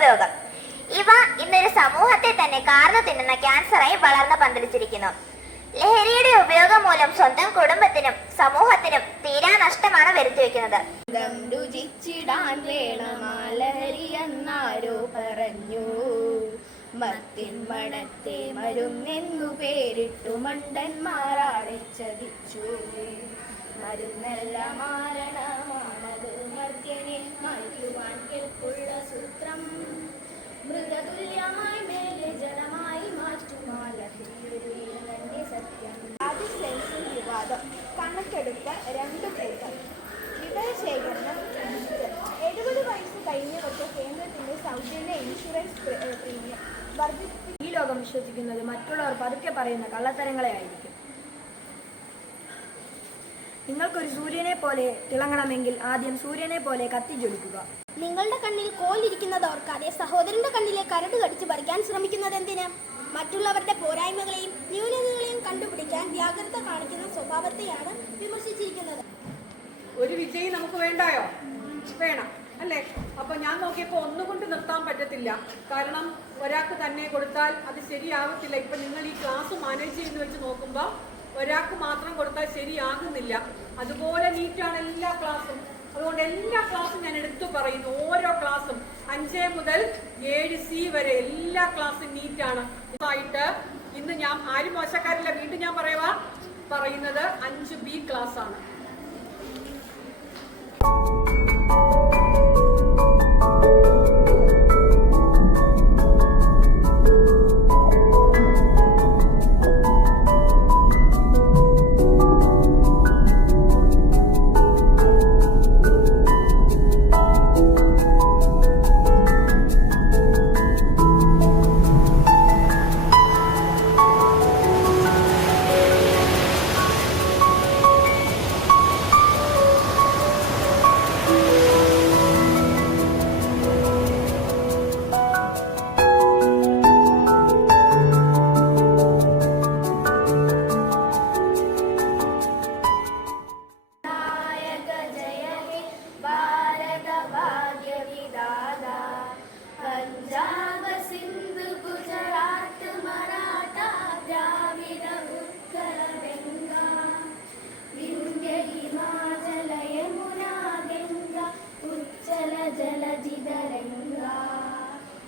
ഉപയോഗം. ഇവ ഇന്നൊരു സമൂഹത്തെ തന്നെ കാർന്നു തിന്നുന്ന ക്യാൻസറായി വളർന്നു പന്തലിച്ചിരിക്കുന്നു. ലഹരിയുടെ ഉപയോഗം മൂലം സ്വന്തം കുടുംബത്തിനും സമൂഹത്തിനും തീരാ നഷ്ടമാണ് വരുത്തിവെക്കുന്നത്. രുചിച്ചിടാൻ വേണമാലഹരി എന്നാരോ പറഞ്ഞു, മത്തിൻ മണത്തെ മരുന്നെന്നു പേരിട്ടു മണ്ടന്മാരാളെ ചതിച്ചു. മരുന്നല്ല മാരണമാണത് മദ്യനെ മാറ്റുവാൻ കേൾപ്പുള്ള സൂത്രം. മൃഗതുല്യമായി മേലെ ജനമായി മാറ്റുമാലഹരിയുടെ സത്യം. ആദ്യ സെൻസിൽ വിവാദം, കണക്കെടുത്ത 2 കൂട്ടം, വിവരശേഖരണം 70 വയസ്സ് കഴിഞ്ഞവർക്ക് കേന്ദ്രത്തിന്റെ സൗജന്യ ഇൻഷുറൻസ് പ്രീമിയം വർദ്ധിപ്പിക്കും. ഈ ലോകം വിശ്വസിക്കുന്നത് മറ്റുള്ളവർ പതുക്കെ പറയുന്ന കള്ളത്തരങ്ങളെ ആയിരിക്കും. നിങ്ങൾക്കൊരു സൂര്യനെ പോലെ തിളങ്ങണമെങ്കിൽ ആദ്യം സൂര്യനെ പോലെ കത്തിജ്വലിക്കുക. നിങ്ങളുടെ കണ്ണിൽ കോലിരിക്കുന്നത് ഓർക്കാതെ സഹോദരന്റെ കണ്ണിലെ കരട് കടിച്ചു പറിക്കാൻ ശ്രമിക്കുന്നത് എന്തിന്? മറ്റുള്ളവരുടെ പോരായ്മകളെയും ന്യൂനതകളെയും കണ്ടുപിടിക്കാൻ ജാഗ്രത കാണിക്കുന്ന സ്വഭാവത്തെയാണ് വിമർശിച്ചിരിക്കുന്നത്. ഒരു വിജയി നമുക്ക് വേണ്ടായോ? വേണം അല്ലേ? അപ്പൊ ഞാൻ നോക്കിയപ്പോ ഒന്നുകൊണ്ട് നിർത്താൻ പറ്റത്തില്ല. കാരണം ഒരാൾക്ക് തന്നെ കൊടുത്താൽ അത് ശരിയാകത്തില്ല. ഇപ്പൊ നിങ്ങൾ ഈ ക്ലാസ് മാനേജ് ചെയ്യുന്ന വെച്ച് നോക്കുമ്പോൾ ഒരാൾക്ക് മാത്രം കൊടുത്താൽ ശരിയാകുന്നില്ല. അതുപോലെ നീറ്റാണ് എല്ലാ ക്ലാസ്സും. അതുകൊണ്ട് എല്ലാ ക്ലാസ്സും ഞാൻ എടുത്തു പറയുന്നു. ഓരോ ക്ലാസ്സും 5 മുതൽ 7C വരെ എല്ലാ ക്ലാസ്സും നീറ്റാണ്. ആയിട്ട് ഇന്ന് ഞാൻ ആരും മോശക്കാരില്ല, വീണ്ടും ഞാൻ പറയുന്നത് 5B ക്ലാസ് ആണ്.